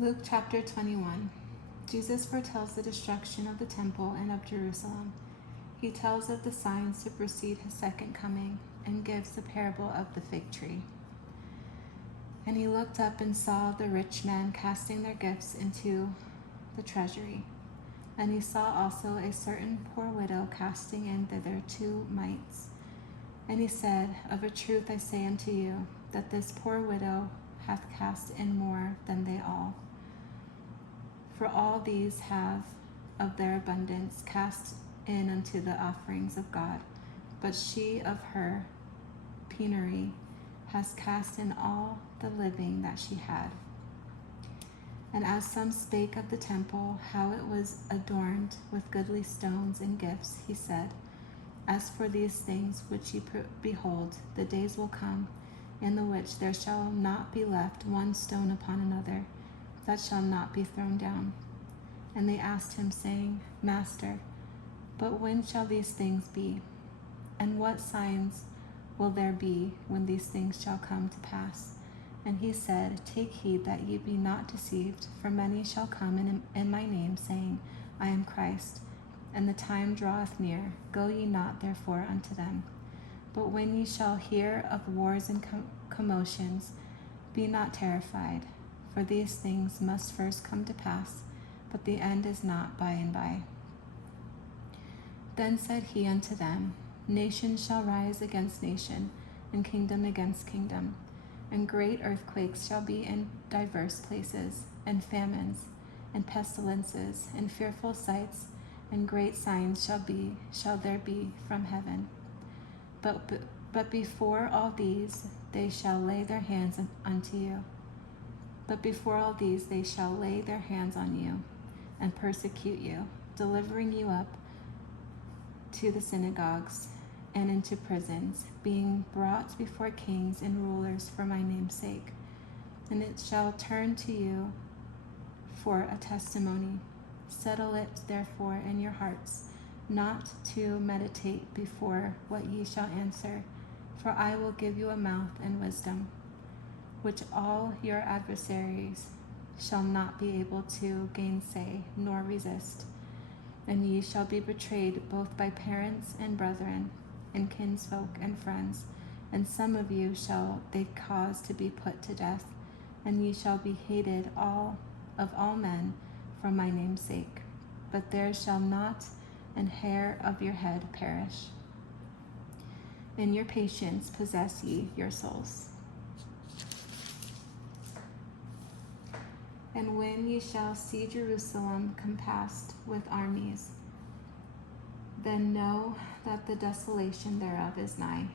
Luke chapter 21. Jesus foretells the destruction of the temple and of Jerusalem. He tells of the signs to precede his second coming and gives the parable of the fig tree. And he looked up and saw the rich men casting their gifts into the treasury. And he saw also a certain poor widow casting in thither 2 mites. And he said, Of a truth I say unto you, that this poor widow hath cast in more than they all. For all these have of their abundance cast in unto the offerings of God, but she of her penury has cast in all the living that she had. And as some spake of the temple, how it was adorned with goodly stones and gifts, he said, As for these things which ye behold, the days will come, in the which there shall not be left one stone upon another, that shall not be thrown down. And they asked him, saying, Master, but when shall these things be? And what signs will there be when these things shall come to pass? And he said, Take heed that ye be not deceived, for many shall come in my name, saying, I am Christ, and the time draweth near. Go ye not therefore unto them. But when ye shall hear of wars and commotions, be not terrified, for these things must first come to pass, but the end is not by and by. Then said he unto them, Nation shall rise against nation, and kingdom against kingdom. And great earthquakes shall be in divers places, and famines, and pestilences, and fearful sights, and great signs shall there be from heaven. But before all these they shall lay their hands unto you. But before all these they shall lay their hands on you, and persecute you, delivering you up to the synagogues and into prisons, being brought before kings and rulers for my name's sake. And it shall turn to you for a testimony. Settle it therefore in your hearts, not to meditate before what ye shall answer, for I will give you a mouth and wisdom, which all your adversaries shall not be able to gainsay nor resist. And ye shall be betrayed both by parents and brethren, and kinsfolk and friends, and some of you shall they cause to be put to death, and ye shall be hated of all men for my name's sake. But there shall not an hair of your head perish. In your patience possess ye your souls. And when ye shall see Jerusalem compassed with armies, then know that the desolation thereof is nigh.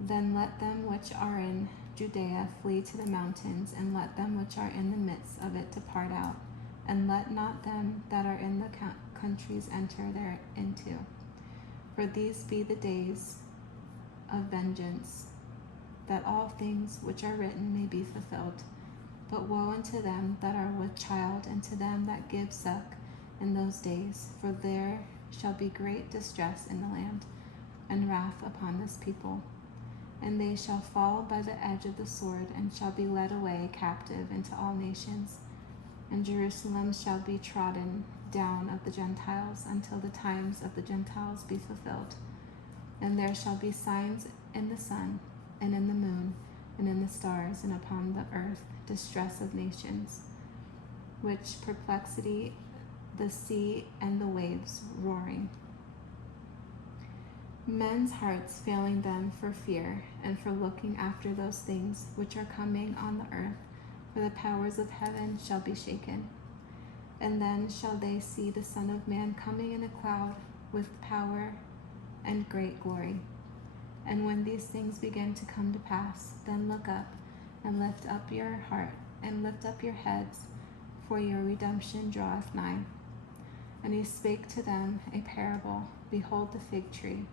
Then let them which are in Judea flee to the mountains, and let them which are in the midst of it depart out, and let not them that are in the countries enter thereinto. For these be the days of vengeance, that all things which are written may be fulfilled. But woe unto them that are with child, and to them that give suck in those days, for there shall be great distress in the land, and wrath upon this people. And they shall fall by the edge of the sword, and shall be led away captive into all nations. And Jerusalem shall be trodden down of the Gentiles, until the times of the Gentiles be fulfilled. And there shall be signs in the sun, and in the moon, and in the stars, and upon the earth distress of nations, which perplexity the sea and the waves roaring. Men's hearts failing them for fear, and for looking after those things which are coming on the earth, for the powers of heaven shall be shaken. And then shall they see the Son of Man coming in a cloud with power and great glory. And when these things begin to come to pass, then look up and lift up your heart and lift up your heads, for your redemption draweth nigh. And he spake to them a parable. Behold the fig tree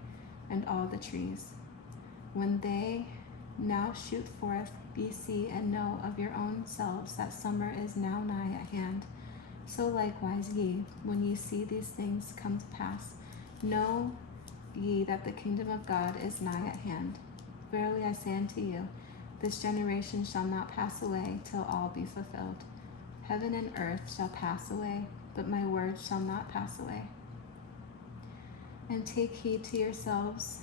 and all the trees. When they now shoot forth, ye see and know of your own selves that summer is now nigh at hand. So likewise ye, when ye see these things come to pass, know ye that the kingdom of God is nigh at hand. Verily I say unto you, this generation shall not pass away till all be fulfilled. Heaven and earth shall pass away, but my words shall not pass away. And take heed to yourselves,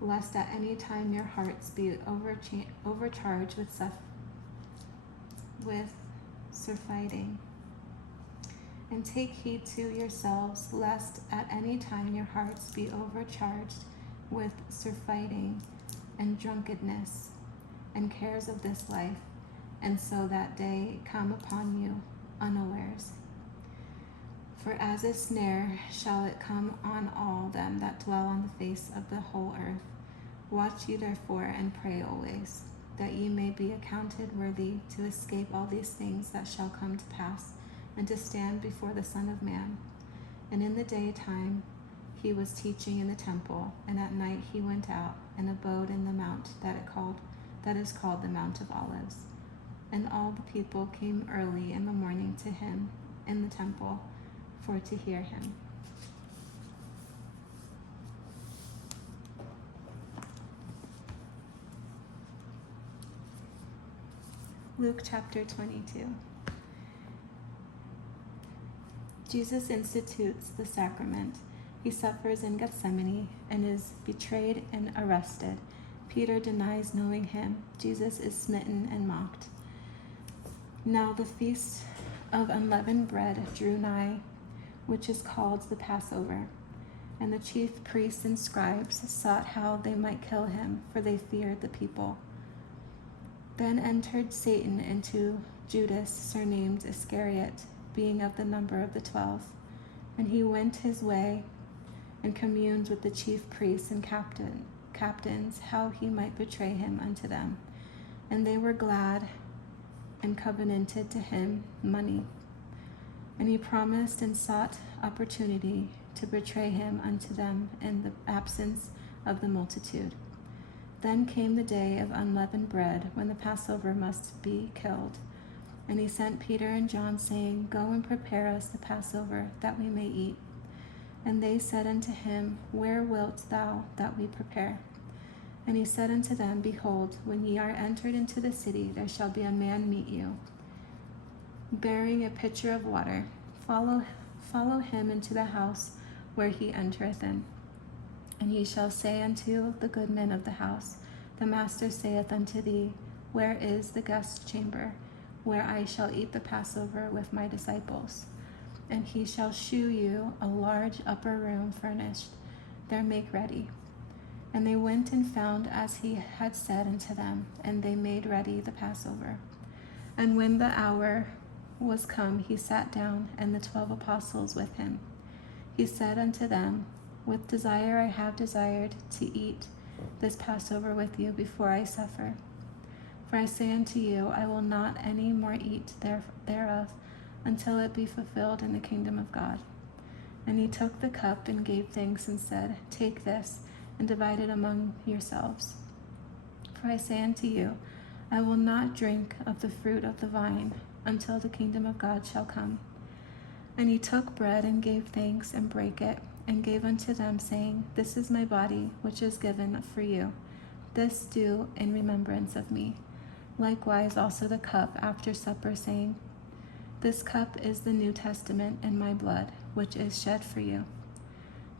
lest at any time your hearts be overcharged with surfeiting. And take heed to yourselves, lest at any time your hearts be overcharged with surfeiting and drunkenness and cares of this life, and so that day come upon you unawares. For as a snare shall it come on all them that dwell on the face of the whole earth. Watch ye therefore and pray always, that ye may be accounted worthy to escape all these things that shall come to pass, and to stand before the Son of Man. And in the daytime he was teaching in the temple, and at night he went out and abode in the mount that is called the Mount of Olives. And all the people came early in the morning to him in the temple for to hear him. Luke chapter 22. Jesus institutes the sacrament. He suffers in Gethsemane and is betrayed and arrested. Peter denies knowing him. Jesus is smitten and mocked. Now the feast of unleavened bread drew nigh, which is called the Passover. And the chief priests and scribes sought how they might kill him, for they feared the people. Then entered Satan into Judas, surnamed Iscariot, being of the number of the 12. And he went his way and communed with the chief priests and captains, how he might betray him unto them. And they were glad and covenanted to him money. And he promised and sought opportunity to betray him unto them in the absence of the multitude. Then came the day of unleavened bread, when the Passover must be killed. And he sent Peter and John, saying, Go and prepare us the Passover, that we may eat. And they said unto him, Where wilt thou that we prepare? And he said unto them, Behold, when ye are entered into the city, there shall be a man meet you, bearing a pitcher of water. Follow him into the house where he entereth in. And ye shall say unto the goodman of the house, The master saith unto thee, Where is the guest chamber, where I shall eat the Passover with my disciples? And he shall shew you a large upper room furnished. There make ready. And they went and found as he had said unto them, and they made ready the Passover. And when the hour was come, he sat down, and the 12 apostles with him. He said unto them, With desire I have desired to eat this Passover with you before I suffer. For I say unto you, I will not any more eat thereof, until it be fulfilled in the kingdom of God. And he took the cup and gave thanks and said, Take this, and divide it among yourselves. For I say unto you, I will not drink of the fruit of the vine until the kingdom of God shall come. And he took bread and gave thanks and brake it, and gave unto them, saying, This is my body, which is given for you. This do in remembrance of me. Likewise also the cup after supper, saying, This cup is the New Testament in my blood, which is shed for you.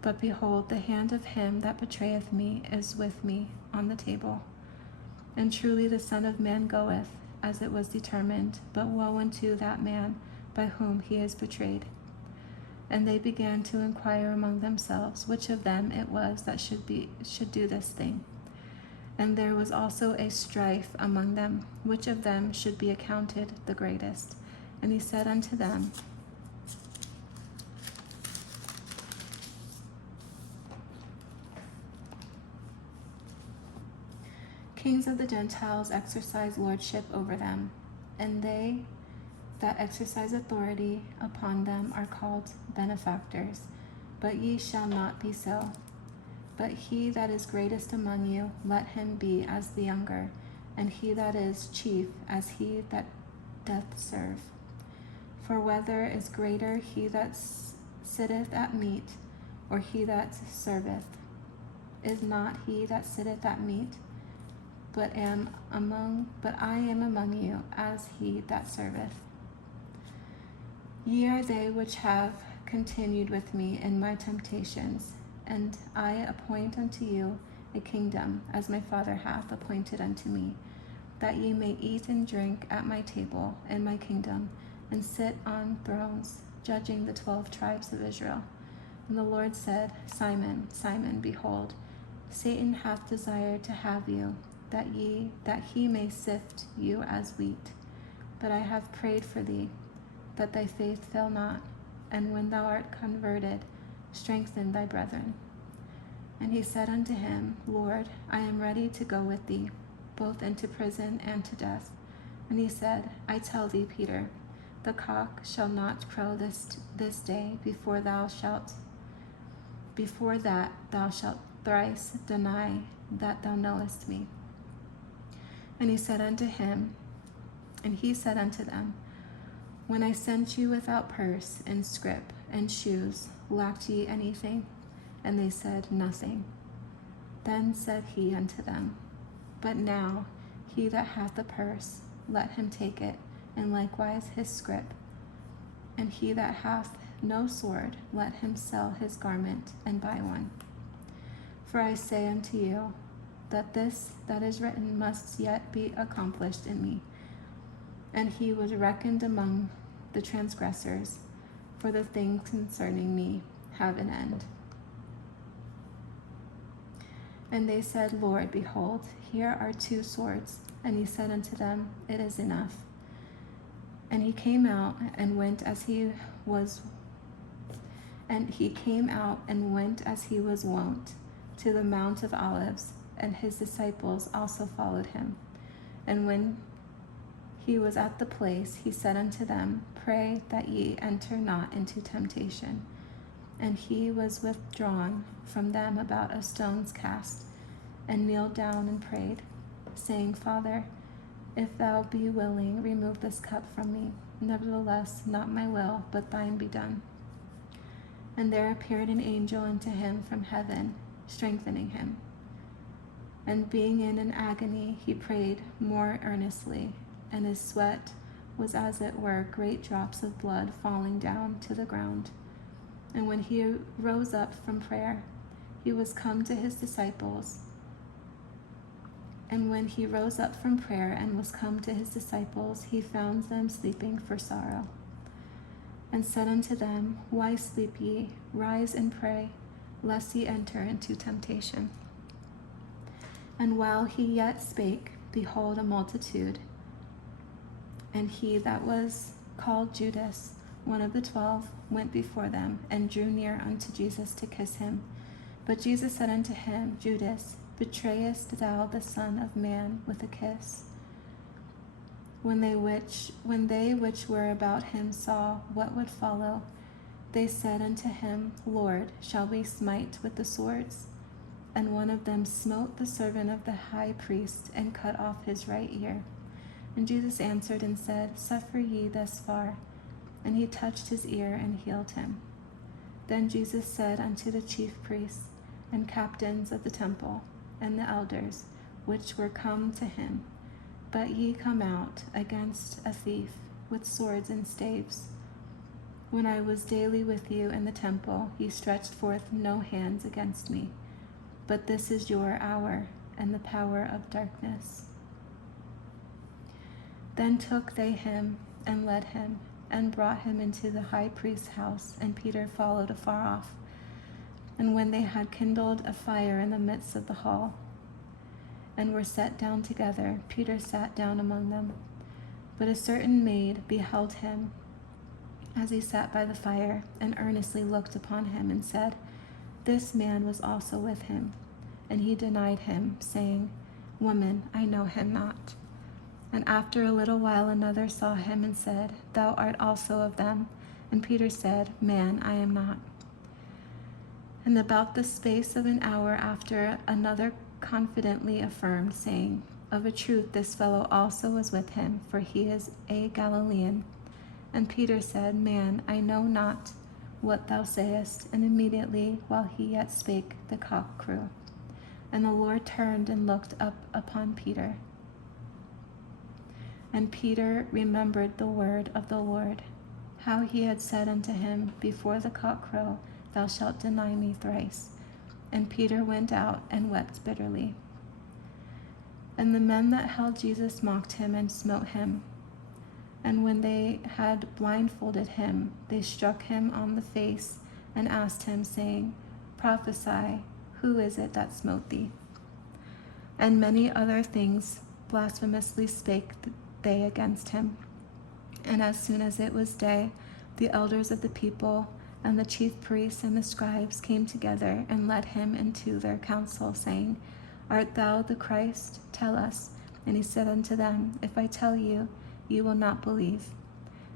But behold, the hand of him that betrayeth me is with me on the table. And truly the Son of Man goeth, as it was determined, but woe unto that man by whom he is betrayed. And they began to inquire among themselves which of them it was that should do this thing. And there was also a strife among them, which of them should be accounted the greatest. And he said unto them, Kings of the Gentiles exercise lordship over them, and they that exercise authority upon them are called benefactors. But ye shall not be so. But he that is greatest among you, let him be as the younger, and he that is chief as he that doth serve. For whether is greater he that sitteth at meat, or he that serveth? Is not he that sitteth at meat? But I am among you as he that serveth. Ye are they which have continued with me in my temptations, and I appoint unto you a kingdom, as my Father hath appointed unto me, that ye may eat and drink at my table in my kingdom, and sit on thrones, judging the 12 tribes of Israel. And the Lord said, Simon, Simon, behold, Satan hath desired to have you, that he may sift you as wheat. But I have prayed for thee, that thy faith fail not, and when thou art converted, strengthen thy brethren. And he said unto him, Lord, I am ready to go with thee, both into prison and to death. And he said, I tell thee, Peter, the cock shall not crow this day before that thou shalt thrice deny that thou knowest me. And he said unto them, When I sent you without purse and scrip and shoes, lacked ye anything? And they said, Nothing. Then said he unto them, But now he that hath a purse, let him take it, and likewise his scrip. And he that hath no sword, let him sell his garment and buy one. For I say unto you, that this that is written must yet be accomplished in me. And he was reckoned among the transgressors, for the things concerning me have an end. And they said, Lord, behold, here are 2 swords. And he said unto them, It is enough. And he came out and went as he was wont to the Mount of Olives, and his disciples also followed him. And when he was at the place, he said unto them, Pray that ye enter not into temptation. And he was withdrawn from them about a stone's cast, and kneeled down and prayed, saying, Father, if thou be willing, remove this cup from me. Nevertheless, not my will, but thine be done. And there appeared an angel unto him from heaven, strengthening him. And being in an agony, he prayed more earnestly, and his sweat was as it were great drops of blood falling down to the ground. And when he rose up from prayer, he was come to his disciples. And when he rose up from prayer and was come to his disciples, he found them sleeping for sorrow. And said unto them, Why sleep ye? Rise and pray, lest ye enter into temptation. And while he yet spake, behold, a multitude, and he that was called Judas, one of the 12, went before them, and drew near unto Jesus to kiss him. But Jesus said unto him, Judas, betrayest thou the Son of Man with a kiss? When they which were about him saw what would follow, they said unto him, Lord, shall we smite with the swords? And one of them smote the servant of the high priest, and cut off his right ear. And Jesus answered and said, Suffer ye thus far. And he touched his ear and healed him. Then Jesus said unto the chief priests and captains of the temple, and the elders, which were come to him, But ye come out against a thief with swords and staves. When I was daily with you in the temple, ye stretched forth no hands against me. But this is your hour, and the power of darkness. Then took they him, and led him, and brought him into the high priest's house, and Peter followed afar off. And when they had kindled a fire in the midst of the hall, and were set down together, Peter sat down among them. But a certain maid beheld him as he sat by the fire, and earnestly looked upon him, and said, This man was also with him. And he denied him, saying, Woman, I know him not. And after a little while another saw him, and said, Thou art also of them. And Peter said, Man, I am not. And about the space of an hour after, another confidently affirmed, saying, Of a truth this fellow also was with him, for he is a Galilean. And Peter said, Man, I know not what thou sayest. And immediately, while he yet spake, the cock crew. And the Lord turned and looked up upon Peter. And Peter remembered the word of the Lord, how he had said unto him, Before the cock crow, thou shalt deny me thrice. And Peter went out and wept bitterly. And the men that held Jesus mocked him and smote him. And when they had blindfolded him, they struck him on the face and asked him, saying, Prophesy, who is it that smote thee? And many other things blasphemously spake they against him. And as soon as it was day, the elders of the people and the chief priests and the scribes came together and led him into their council, saying, Art thou the Christ? Tell us. And he said unto them, If I tell you, you will not believe.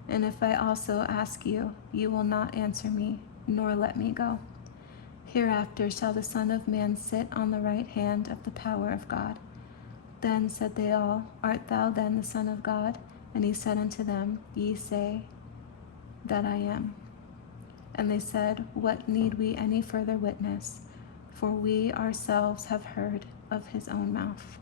And if I also ask you, you will not answer me, nor let me go. Hereafter shall the Son of Man sit on the right hand of the power of God. Then said they all, Art thou then the Son of God? And he said unto them, Ye say that I am. And they said, What need we any further witness? For we ourselves have heard of his own mouth.